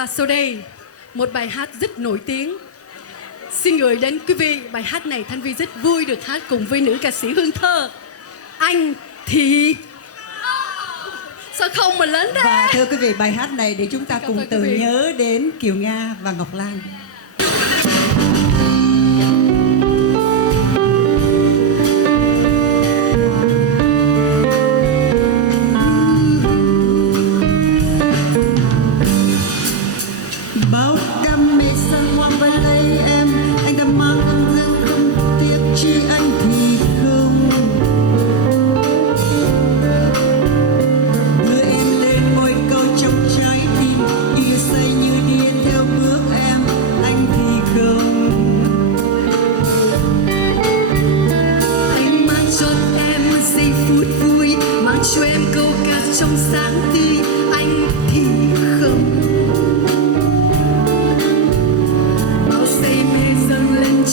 Và sau đây, một bài hát rất nổi tiếng. Xin gửi đến quý vị bài hát này Thanh Vy rất vui được hát cùng với nữ ca sĩ Hương Thơ. Anh thì... Sao không mà lớn thế? Và thưa quý vị, bài hát này để chúng ta cùng tưởng nhớ đến Kiều Nga và Ngọc Lan. Bao đam mê sang hoa vai lấy em, anh đã mang ơn dương không tiếc chi anh thì không. Đưa em lên ngôi câu trong trái tim, yêu say như điên theo bước em, anh thì không. Anh mang cho em giây phút vui, mang cho em câu ca trong sáng tươi, anh thì không.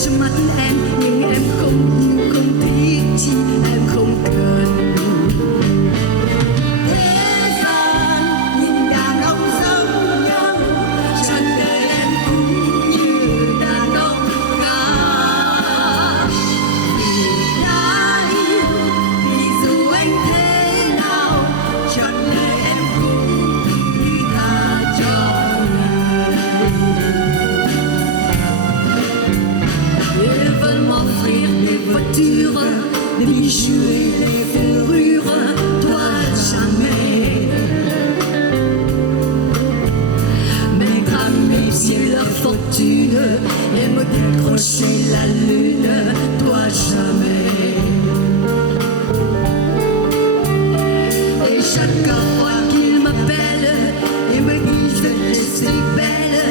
Trong mắt em nhưng em không thích chi, em không cần. Thế gian nhìn đàn ông giống nhau, Trọn đời em cũng như đàn ông khác. Vì đã yêu thì dù anh thế nào, trọn đời em cũng như tha cho m'offrir des voitures, des bijoux et des fourrures, toi jamais. Mettre à mes pieds leur fortune et me décrocher la lune, toi jamais. Et chaque fois qu'il m'appelle et me dit je te suis belle,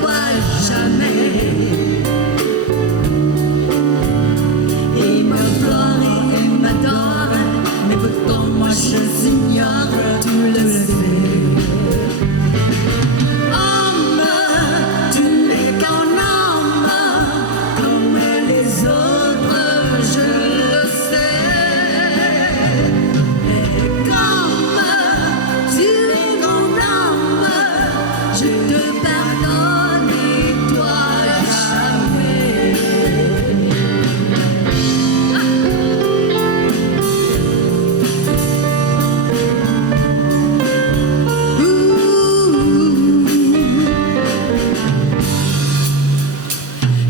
toi jamais. Mais pourtant moi je ignore tout le fait. Homme, tu n'es qu'un homme, comme les autres, je le sais. Et comme tu es mon homme, je te pardonne et toi jamais.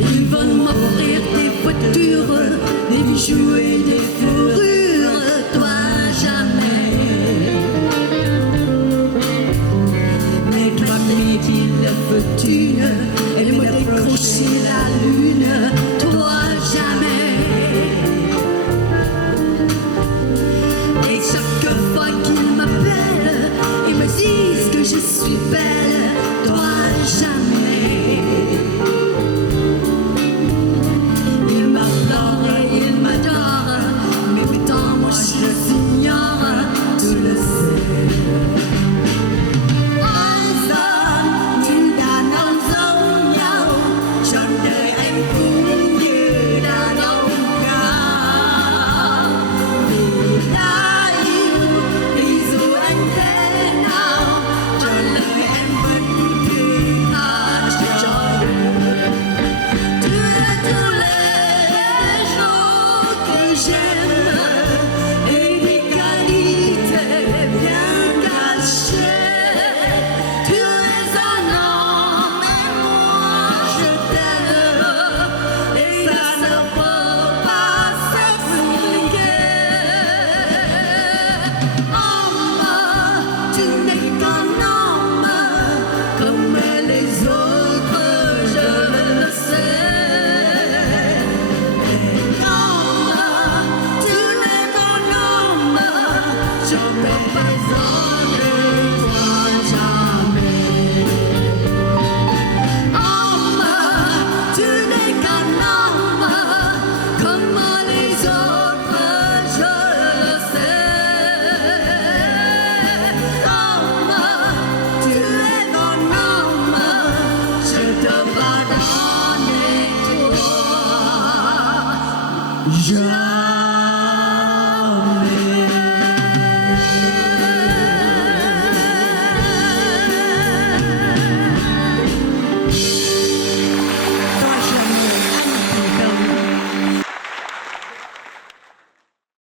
Ils veulent m'offrir des voitures, des bijoux et des fourrures, toi jamais. Mais toi mes pieds de fortune et me décrocher la lune, toi jamais. Et chaque fois qu'ils m'appellent, ils me disent que je suis belle, toi jamais.